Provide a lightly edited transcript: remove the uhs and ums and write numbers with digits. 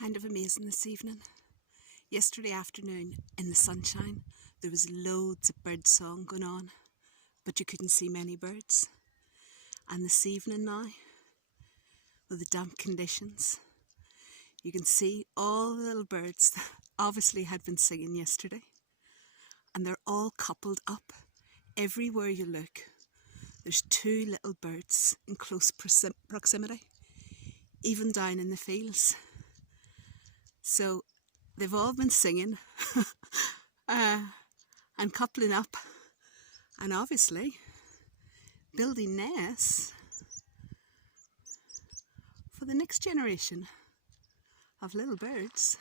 Kind of amazing this evening. Yesterday afternoon in the sunshine there was loads of birdsong going on, but you couldn't see many birds. And this evening now, with the damp conditions, you can see all the little birds that obviously had been singing yesterday, and they're all coupled up. Everywhere you look there's two little birds in close proximity, even down in the fields. So they've all been singing and coupling up and obviously building nests for the next generation of little birds.